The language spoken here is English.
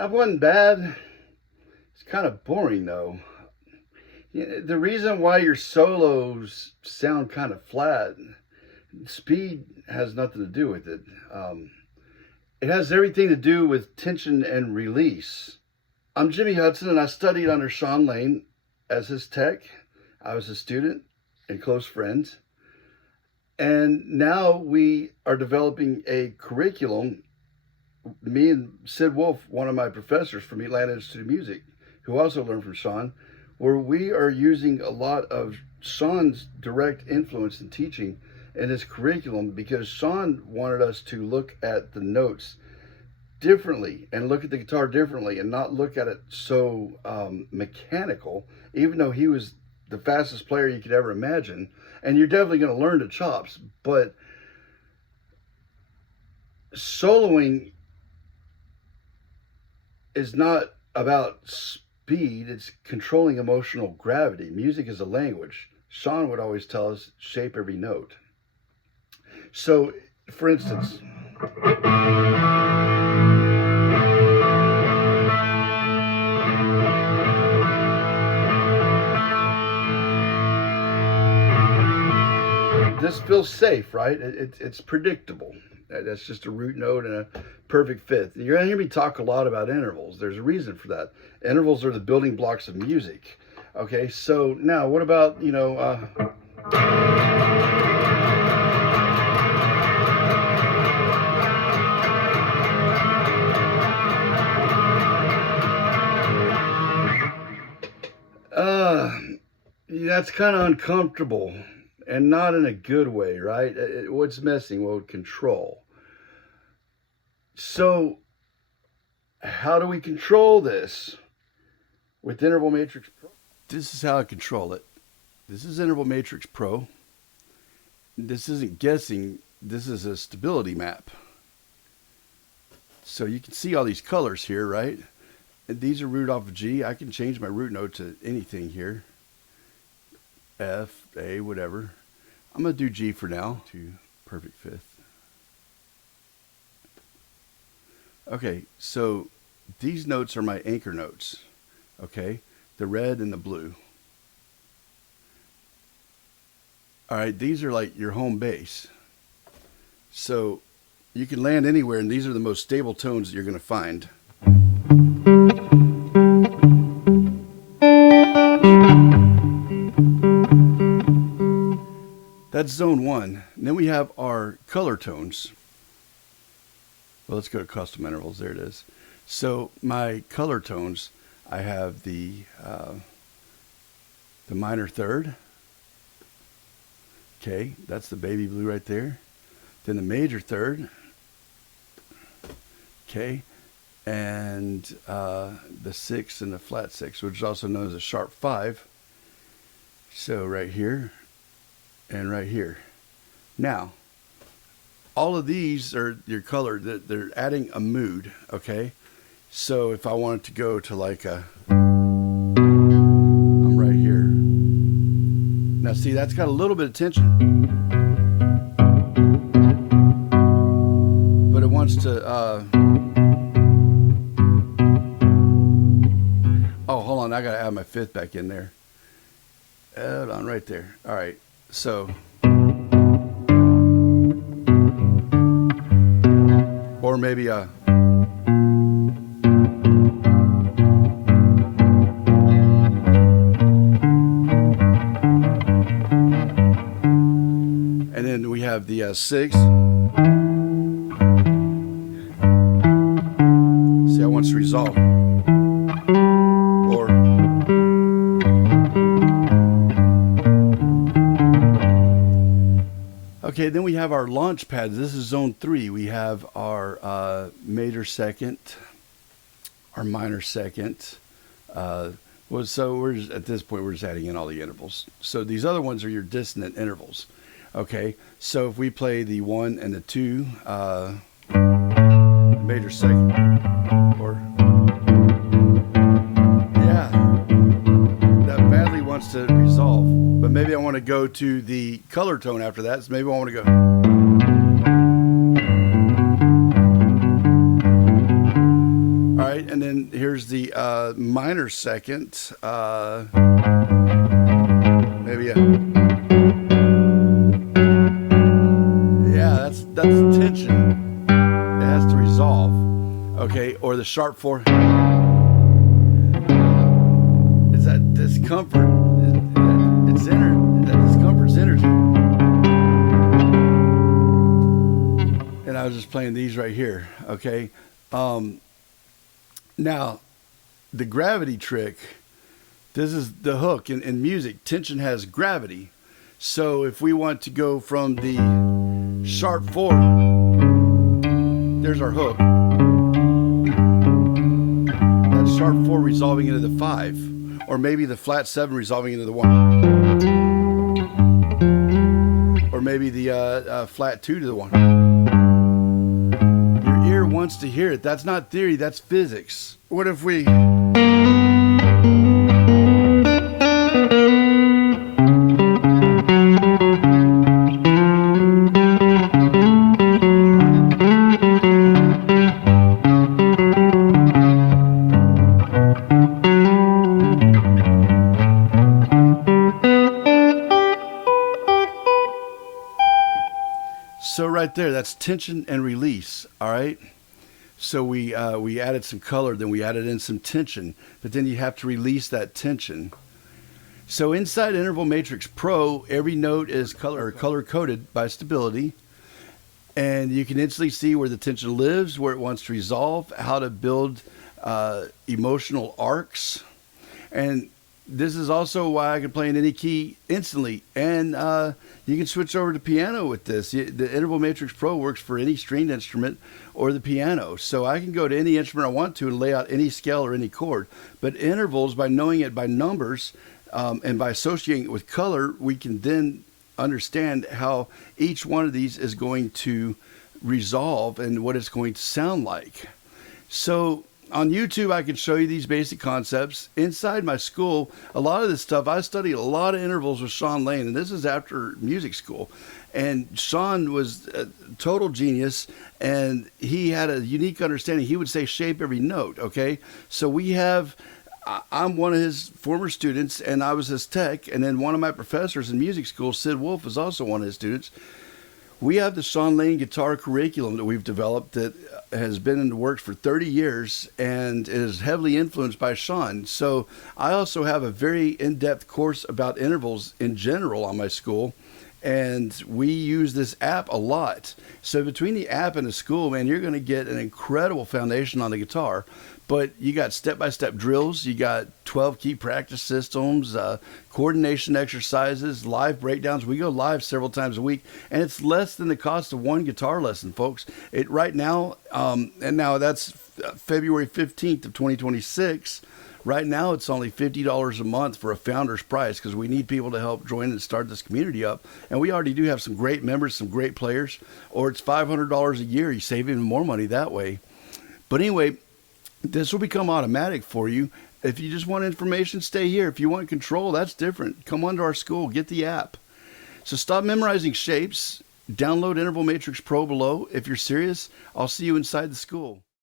That wasn't bad. It's kind of boring though. The reason why your solos sound kind of flat, speed has nothing to do with it. It has everything to do with tension and release. I'm Jimmy Hudson, and I studied under Shawn Lane as his tech. I was a student and close friends. And now we are developing a curriculum. Me and Sid Wolf, one of my professors from Atlanta Institute of Music, who also learned from Shawn, where we are using a lot of Shawn's direct influence in teaching in his curriculum, because Shawn wanted us to look at the notes differently and look at the guitar differently and not look at it so mechanical, even though he was the fastest player you could ever imagine. And you're definitely going to learn the chops, but soloing is not about speed, it's controlling emotional gravity. Music is a language. Shawn would always tell us, shape every note. So, for instance, this feels safe, right? It's predictable. That's just a root note and a perfect fifth. You're going to hear me talk a lot about intervals. There's a reason for that. Intervals are the building blocks of music. Okay, so now what about, that's kind of uncomfortable and not in a good way, right? What's missing? Well, control. So how do we control this with Interval Matrix Pro? This is how I control it. This is Interval Matrix Pro. This isn't guessing. This is a stability map. So you can see all these colors here, right? And these are root off of G. I can change my root note to anything here. F, A, whatever. I'm going to do G for now. To perfect fifth. Okay, so these notes are my anchor notes. Okay, the red and the blue. All right, these are like your home base. So you can land anywhere, and these are the most stable tones that you're going to find. That's zone one. And then we have our color tones. Well, let's go to custom intervals. There it is. So my color tones, I have the minor third. Okay, that's the baby blue right there. Then the major third. Okay, and the sixth and the flat sixth, which is also known as a sharp five. So right here and right here. Now, all of these are your color. They're adding a mood, okay? So if I wanted to go to like a, I'm right here. Now see, that's got a little bit of tension. But it wants to, oh, hold on, I gotta add my fifth back in there. Hold on, right there. All right, so. Or maybe a, and then we have the sixth. See, I want to resolve. Or okay, then we have our launch pads. This is zone 3. We have our major second, our minor second. Well, so we're just, at this point, we're just adding in all the intervals. So these other ones are your dissonant intervals. Okay, so if we play the 1 and the 2, major second, or yeah, that badly wants to resolve. But maybe I want to go to the color tone after that. So maybe I want to go. All right, and And then here's the minor second. Maybe a, yeah, that's tension. It has to resolve. Okay, or the sharp 4. Is that discomfort? It's that discomfort's energy. And I was just playing these right here. Okay. Now, the gravity trick. This is the hook in music. Tension has gravity. So if we want to go from the sharp 4, there's our hook. That sharp 4 resolving into the 5, or maybe the flat 7 resolving into the 1, or maybe the flat 2 to the 1. Your ear wants to hear it. That's not theory, that's physics. What if we... So right there, that's tension and release, all right? So we added some color, then we added in some tension, but then you have to release that tension. So inside Interval Matrix Pro, every note is color-coded by stability, and you can instantly see where the tension lives, where it wants to resolve, how to build emotional arcs. And this is also why I can play in any key instantly, and you can switch over to piano with this. The Interval Matrix Pro works for any stringed instrument or the piano, so I can go to any instrument I want to and lay out any scale or any chord. But intervals, by knowing it by numbers and by associating it with color, we can then understand how each one of these is going to resolve and what it's going to sound like. So on YouTube, I can show you these basic concepts. Inside my school, a lot of this stuff, I studied a lot of intervals with Shawn, and this is after music school. And Shawn was a total genius, and he had a unique understanding. He would say shape every note, okay? So I'm one of his former students, and I was his tech, and then one of my professors in music school, Sid Wolf, is also one of his students. We have the Shawn guitar curriculum that we've developed that has been in the works for 30 years and is heavily influenced by Shawn. So I also have a very in-depth course about intervals in general on my school, and we use this app a lot. So between the app and the school, man, you're going to get an incredible foundation on the guitar. But you got step-by-step drills, you got 12-key practice systems, coordination exercises, live breakdowns. We go live several times a week, and it's less than the cost of one guitar lesson, folks. Right now, and now that's February 15th of 2026. Right now, it's only $50 a month for a founder's price because we need people to help join and start this community up. And we already do have some great members, some great players. Or it's $500 a year. You save even more money that way. But anyway, this will become automatic for you. If you just want information, stay here. If you want control, that's different. Come onto our school, get the app. So stop memorizing shapes. Download Interval Matrix Pro below. If you're serious, I'll see you inside the school.